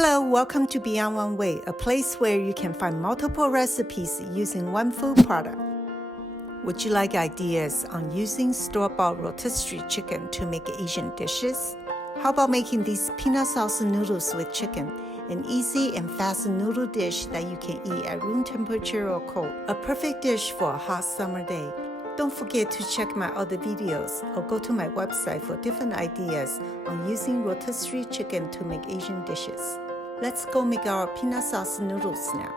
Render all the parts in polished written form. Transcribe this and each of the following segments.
Hello, welcome to Beyond One Way, a place where you can find multiple recipes using one food product. Would you like ideas on using store-bought rotisserie chicken to make Asian dishes? How about making these peanut sauce noodles with chicken, an easy and fast noodle dish that you can eat at room temperature or cold, a perfect dish for a hot summer day. Don't forget to check my other videos or go to my website for different ideas on using rotisserie chicken to make Asian dishes. Let's go make our peanut sauce noodles now.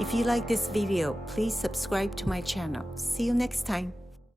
If you like this video, please subscribe to my channel. See you next time.